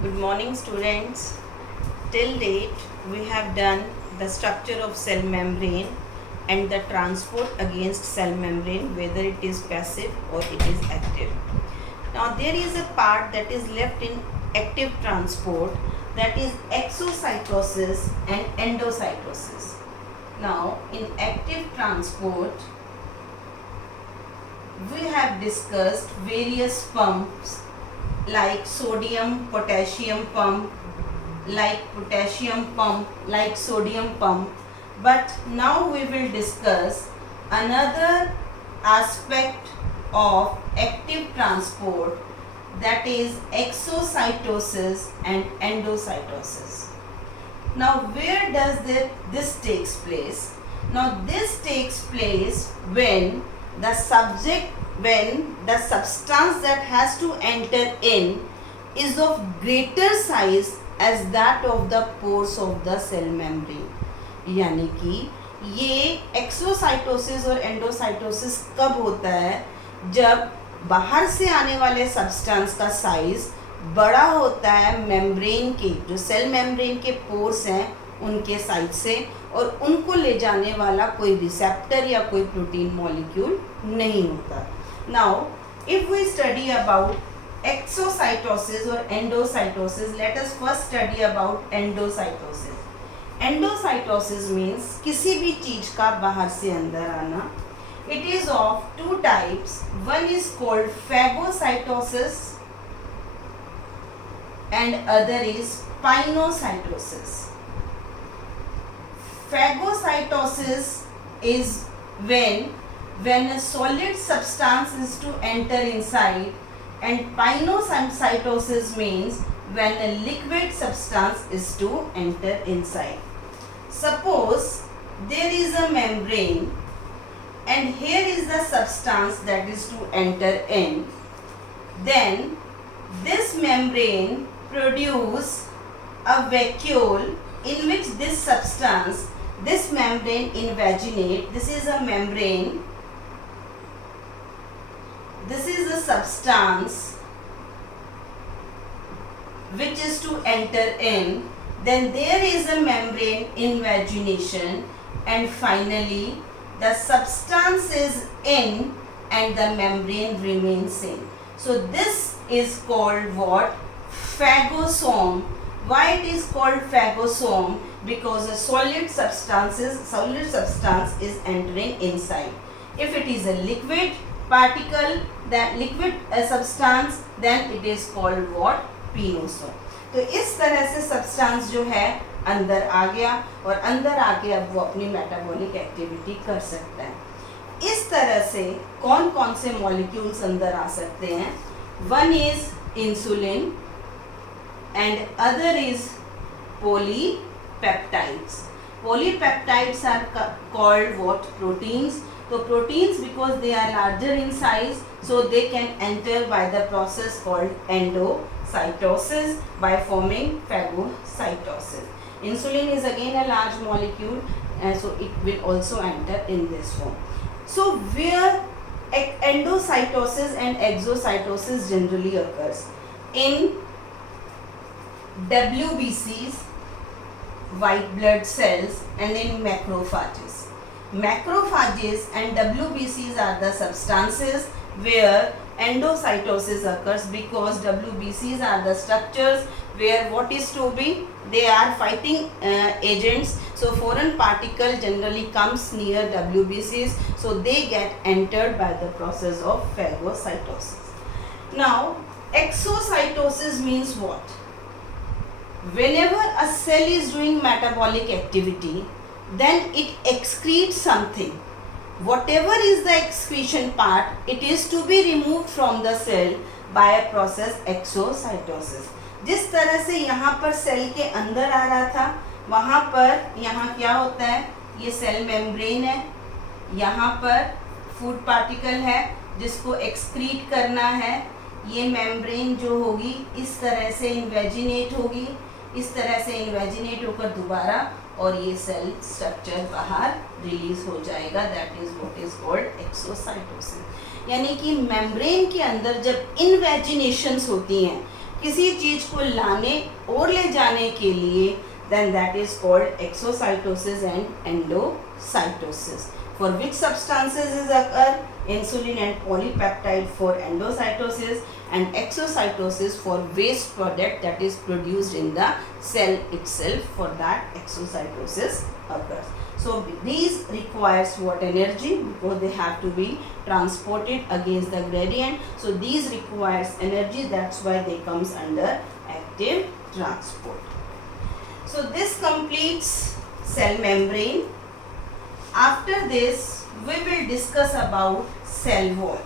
Good morning, students. Till date, we have done the structure of cell membrane and the transport against cell membrane, whether it is passive or it is active. Now, there is a part that is left in active transport, that is exocytosis and endocytosis. Now, in active transport, we have discussed various pumps like sodium potassium pump, like potassium pump, like sodium pump. But now we will discuss another aspect of active transport, that is exocytosis and endocytosis. Now where does this takes place? Now this takes place when the substance that has to enter in is of greater size as that of the pores of the cell membrane. यानी कि ये exocytosis और endocytosis कब होता है? जब बाहर से आने वाले सब्सटेंस का साइज बड़ा होता है मेम्ब्रेन के, जो सेल मेम्ब्रेन के पोर्स हैं उनके साइज से, और उनको ले जाने वाला कोई रिसेप्टर या कोई प्रोटीन मॉलिक्यूल नहीं होता. Now if we study about exocytosis और endocytosis, let us first study about endocytosis. Endocytosis means किसी भी चीज का बाहर से अंदर आना. It is of two types. One is called phagocytosis and other is pinocytosis. Phagocytosis is when a solid substance is to enter inside, and pinocytosis means when a liquid substance is to enter inside. Suppose there is a membrane and here is the substance that is to enter in. Then this membrane produce a vacuole in which this substance, this membrane invaginate. This is a membrane, this is a substance which is to enter in. Then there is a membrane invagination, and finally the substance is in and the membrane remains in. So this is called what? Phagosome. Why it is called phagosome? Because a solid substance is entering inside. If it is a liquid particle, that liquid substance, then it is called what? Pinosome. तो इस तरह से substance जो है अंदर आ गया, और अंदर आके अब वो अपनी मेटाबॉलिक एक्टिविटी कर सकता है. इस तरह से कौन कौन से मॉलिक्यूल्स अंदर आ सकते हैं? One is insulin and other is polypeptides. Polypeptides are called what? Proteins. So proteins, because they are larger in size, so they can enter by the process called endocytosis by forming phagocytosis. Insulin is again a large molecule, and so it will also enter in this form. So where endocytosis and exocytosis generally occurs? In WBCs, white blood cells, and in macrophages. Macrophages and WBCs are the substances where endocytosis occurs, because WBCs are the structures where what is to be? They are fighting agents. So foreign particle generally comes near WBCs, so they get entered by the process of phagocytosis. Now exocytosis means what? Whenever a cell is doing metabolic activity, then it excretes something. Whatever is the excretion part, it is to be removed from the cell by a process exocytosis. जिस तरह से यहाँ पर cell के अंदर आ रहा था, वहाँ पर यहाँ क्या होता है? ये सेल मेम्ब्रेन है, यहाँ पर फूड पार्टिकल है जिसको एक्सक्रीट करना है. ये मेम्ब्रेन जो होगी इस तरह से इन्वेजिनेट होगी, इस तरह से इन्वेजिनेट होकर दोबारा, और ये सेल स्ट्रक्चर बाहर रिलीज हो जाएगा. That is what is called exocytosis. यानी कि मेम्ब्रेन के अंदर जब इन्वेजिनेशंस होती हैं किसी चीज को लाने और ले जाने के लिए, then that is called exocytosis and endocytosis. For which substances is occur? Insulin and polypeptide for endocytosis, and exocytosis for waste product that is produced in the cell itself. For that exocytosis occurs. So these requires what energy, because they have to be transported against the gradient. So these requires energy, that's why they comes under active transport. So this completes cell membrane. After this we will discuss about cell wall.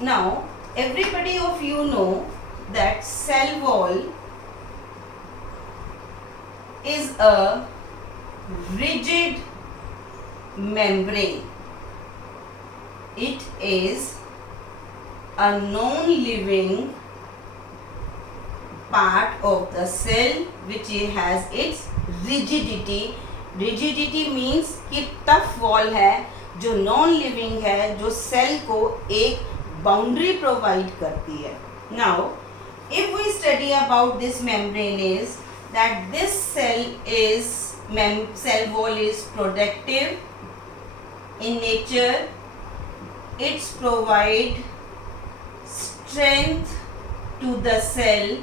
Now everybody of you know that cell wall is a rigid membrane. It is a non-living part of the cell which has its rigidity. Rigidity means कि tough wall है, जो non living है, जो cell को एक boundary provide करती है. Now if we study about this membrane is that this cell wall is protective in nature. It's provide strength to the cell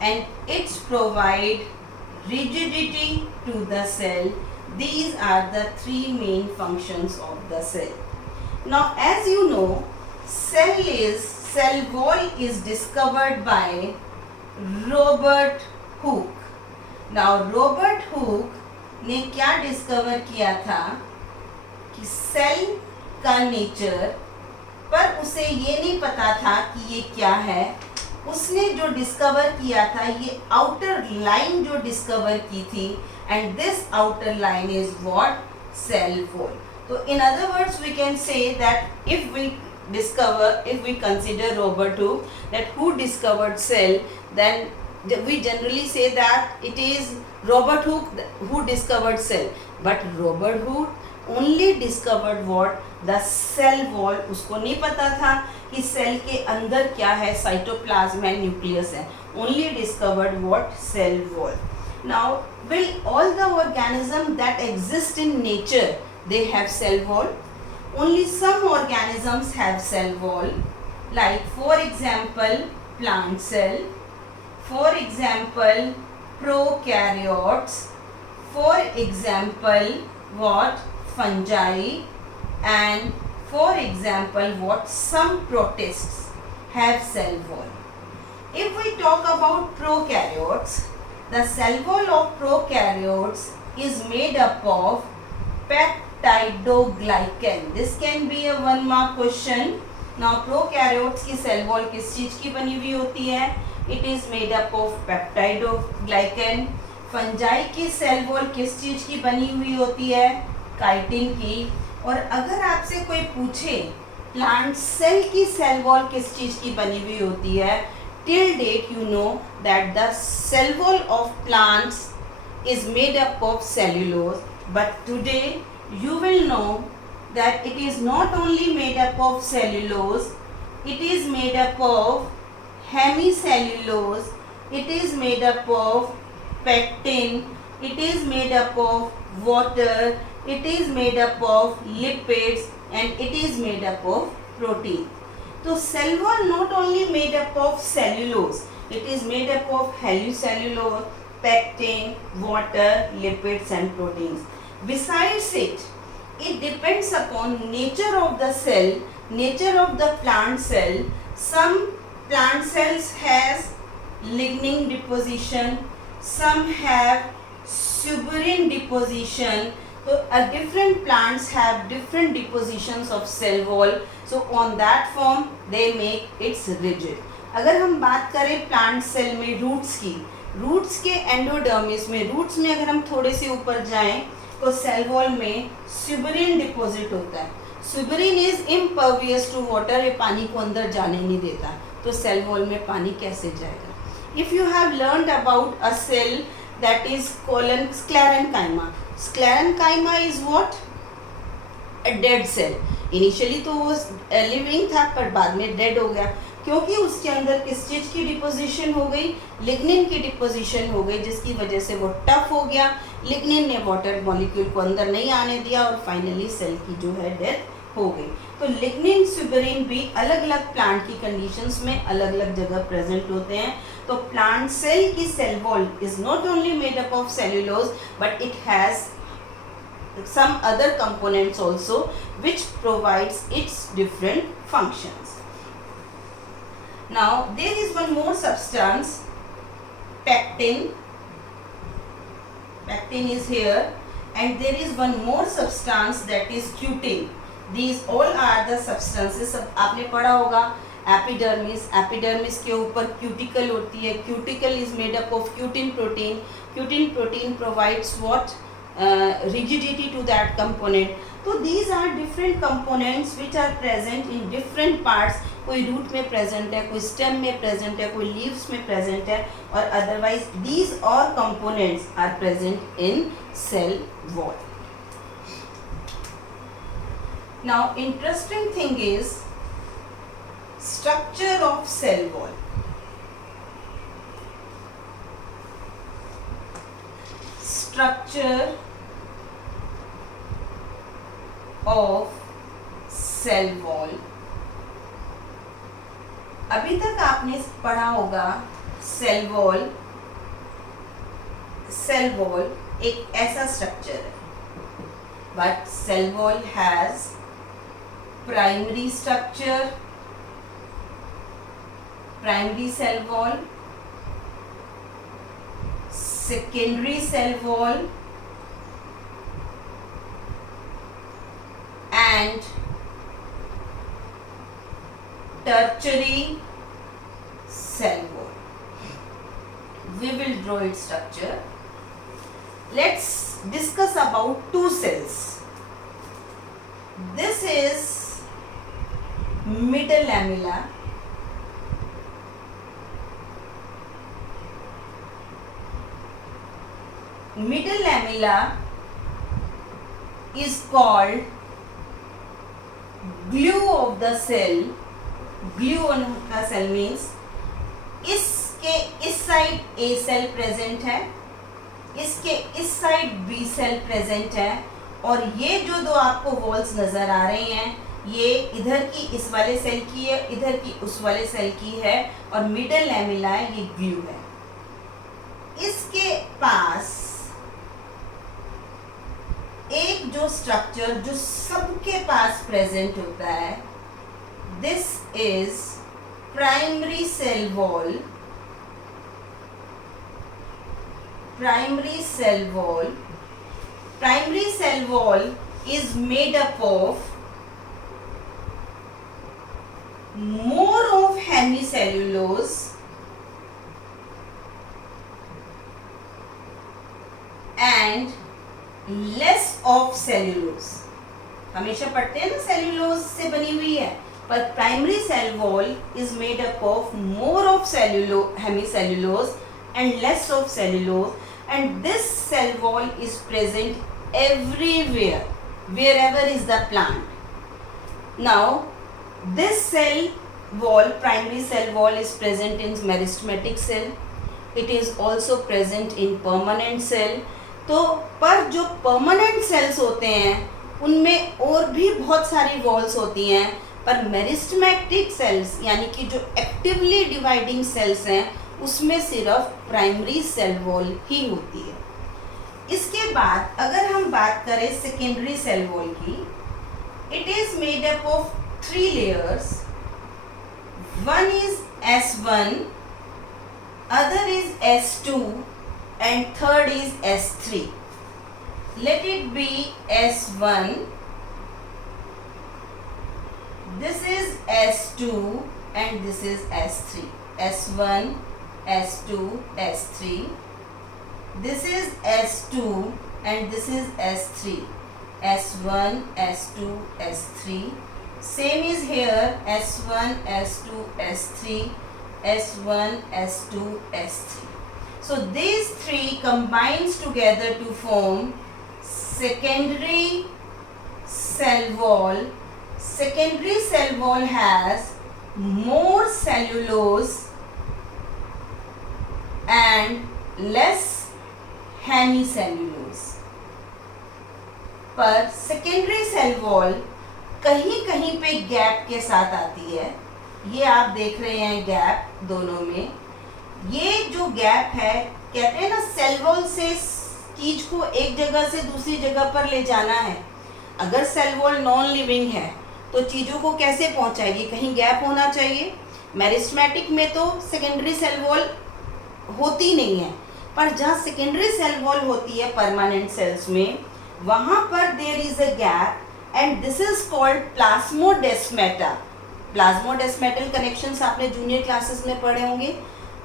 and it's provide rigidity to the cell. These are the three main functions of the cell. Now as you know, cell wall is discovered by Robert Hooke. Now Robert Hooke ने क्या discover किया था कि cell का nature, पर उसे ये नहीं पता था कि ये क्या है. उसने जो डिस्कवर किया था, ये आउटर लाइन जो डिस्कवर की थी, and this outer line is what? Cell wall. तो in other words we can say that if we consider Robert Hooke, that who discovered cell, then we generally say that it is Robert Hooke who discovered cell. But Robert Hooke only discovered what? The cell wall. उसको नहीं पता था कि cell के अंदर क्या है, cytoplasm है, न्यूक्लियस है. Only discovered what? Cell wall. Now will all the organism that exist in nature, they have cell wall? Only some organisms have cell wall, like for example plant cell, for example prokaryotes, for example what? Fungi, and for example what? Some protists have cell wall. If we talk about prokaryotes, the cell wall of prokaryotes is made up of peptidoglycan. This can be a 1 mark question. Now prokaryotes की cell wall किस चीज की बनी हुई होती है? It is made up of peptidoglycan. Fungi की cell wall किस चीज की बनी हुई होती है? काइटिन की. और अगर आपसे कोई पूछे प्लांट सेल की cell wall किस चीज की बनी हुई होती है, till date you know that the cell wall of plants is made up of cellulose. But today you will know that it is not only made up of cellulose, it is made up of hemicellulose, it is made up of pectin, it is made up of water, it is made up of lipids, and it is made up of protein. So cell wall not only made up of cellulose, it is made up of hemicellulose, pectin, water, lipids and proteins. Besides it, it depends upon nature of the cell, nature of the plant cell. Some plant cells has lignin deposition, some have suberin deposition. So different plants have different depositions of cell wall. So on that form they make its rigid. अगर हम बात करें plant cell में roots की, roots के endodermis में, roots में अगर हम थोड़े से ऊपर जाएं तो सेल वॉल में सुबेरिन डिपॉजिट होता है. Suberin is impervious to water, ये पानी को अंदर जाने नहीं देता, तो सेल वॉल में पानी कैसे जाएगा? If you have learned about a cell that is called sclerenchyma. Sclerenchyma is what? A dead cell. Initially तो वो लिविंग था पर बाद में डेड हो गया. क्योंकि उसके अंदर किस चीज़ की डिपोजिशन हो गई, लिग्निन की डिपोजिशन हो गई, जिसकी वजह से वो टफ हो गया, लिग्निन ने वाटर मॉलिक्यूल को अंदर नहीं आने दिया और फाइनली सेल की जो है डेथ हो गई। तो लिग्निन सुबेरिन भी अलग अलग प्लांट की कंडीशंस में अलग अलग जगह प्रेजेंट होते हैं। तो प्लांट सेल की cell wall is not only made up of cellulose but it has some other components also which provides its different functions. Now there is one more substance, pectin. Pectin is here, and there is one more substance that is cutin. These all are the substances. सब आपने पढ़ा होगा epidermis, epidermis के ऊपर cuticle होती है, cuticle is made up of cutin protein, cutin protein provides what rigidity to that component. So these are different components which are present in different parts. कोई root में प्रेजेंट है, कोई stem में present है, कोई leaves में present है, और otherwise these all components are present in cell wall. Now interesting thing is structure of cell wall. Structure of cell wall. अभी तक आपने पढ़ा होगा सेल वॉल एक ऐसा स्ट्रक्चर है, but cell wall has primary structure, primary cell wall, secondary cell wall and tertiary cell wall. We will draw its structure. Let's discuss about two cells. This is middle lamella. Middle lamella is called glue of the cell. Glue on the cell means इसके इस side A cell present है, इसके इस side B cell present है, और ये जो दो आपको वॉल्स नजर आ रही हैं ये इधर की इस वाले सेल की है, इधर की उस वाले सेल की है, और मिडल लैमेला ये ग्लू है। इसके पास एक जो स्ट्रक्चर जो सबके पास प्रेजेंट होता है, this is primary cell wall. Primary cell wall, primary cell wall is made up of more of hemicellulose and less of cellulose. हमेशा पढ़ते हैं ना सेल्यूलोज से बनी हुई है, पर primary cell wall is made up of more of hemicellulose and less of cellulose, and this cell wall is present everywhere, wherever is the plant. Now this cell wall, primary cell wall, is present in meristematic cell. It is also present in permanent cell. तो पर जो permanent cells होते हैं उनमें और भी बहुत सारी वॉल्स होती हैं, पर मेरिस्टेमेटिक सेल्स यानी कि जो एक्टिवली डिवाइडिंग सेल्स हैं उसमें सिर्फ प्राइमरी सेल वॉल ही होती है। इसके बाद अगर हम बात करें सेकेंडरी सेल वॉल की, it is made up of 3 layers. One is S1, other is S2 and third is S3. Let it be S1, this is S2 and this is S3. S1, S2, S3. This is S2 and this is S3. S1, S2, S3. Same is here, S1, S2, S3, S1, S2, S3. So these three combines together to form secondary cell wall. Secondary cell wall has more cellulose and less hemicellulose. पर secondary cell wall कहीं कहीं पे gap के साथ आती है. ये आप देख रहे हैं गैप दोनों में. ये जो गैप है, कहते हैं ना सेल वॉल से चीज को एक जगह से दूसरी जगह पर ले जाना है. अगर सेल वॉल नॉन लिविंग है तो चीज़ों को कैसे पहुंचाएगी? कहीं गैप होना चाहिए. मेरिस्टेमेटिक में तो सेकेंडरी सेल वॉल होती नहीं है, पर जहाँ सेकेंडरी सेल वॉल होती है परमानेंट सेल्स में, वहाँ पर there is a gap and this is called plasmodesmata. Plasmodesmatal connections आपने जूनियर क्लासेस में पढ़े होंगे.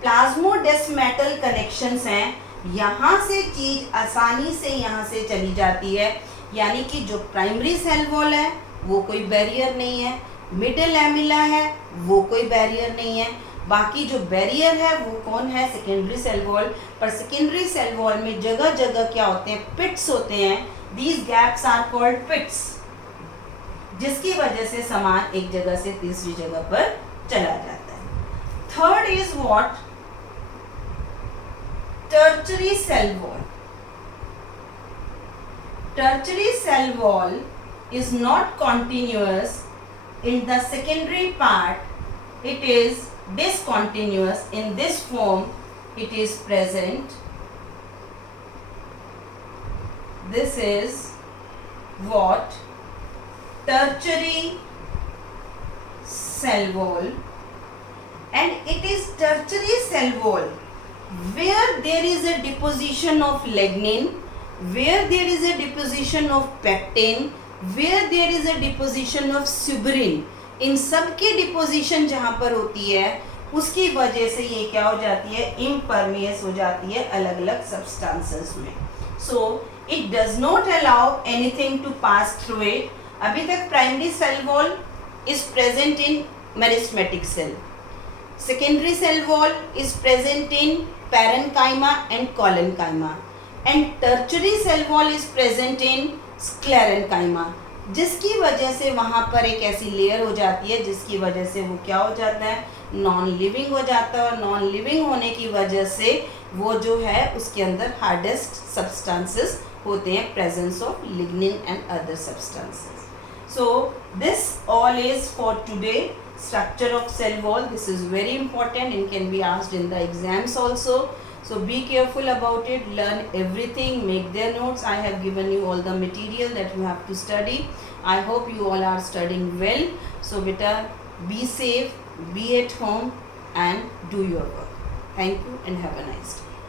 प्लाज्मोडेस्मेटल कनेक्शंस हैं. यहाँ से चीज आसानी से यहाँ से चली जाती है. यानी कि जो प्राइमरी सेल वॉल है वो कोई बैरियर नहीं है, मिडिल लैमेला है वो कोई बैरियर नहीं है. बाकी जो बैरियर है वो कौन है? Secondary cell wall. पर सेकेंडरी सेल वॉल में जगह जगह क्या होते हैं? पिट्स होते हैं. These gaps are called pits, जिसकी वजह से सामान एक जगह से तीसरी जगह पर चला जाता है. Third is what? Tertiary cell wall. Tertiary cell wall is not continuous in the secondary part. It is discontinuous. In this form it is present. This is what? Tertiary cell wall. And it is tertiary cell wall where there is a deposition of lignin, where there is a deposition of pectin, where there is a deposition of suberin. इन सब की deposition जहाँ पर होती है उसकी वजह से ये क्या हो जाती है? इम्परमियस हो जाती है अलग अलग सब्सटेंसेस में. So it does not allow anything to pass through it. अभी तक primary cell wall is present in meristematic cell. Secondary cell wall is present in parenchyma and collenchyma. And tertiary cell wall is present in sclerenchyma, जिसकी वजह से वहाँ पर एक ऐसी layer हो जाती है जिसकी वजह से वो क्या हो जाता है? नॉन लिविंग हो जाता है. और नॉन लिविंग होने की वजह से वो जो है उसके अंदर हार्डेस्ट सब्सटेंसेस होते हैं, presence of lignin and other substances. So this all is for today. Structure of cell wall, this is very important and can be asked in the exams also. So be careful about it, learn everything, make their notes. I have given you all the material that you have to study. I hope you all are studying well. So beta, be safe, be at home and do your work. Thank you and have a nice day.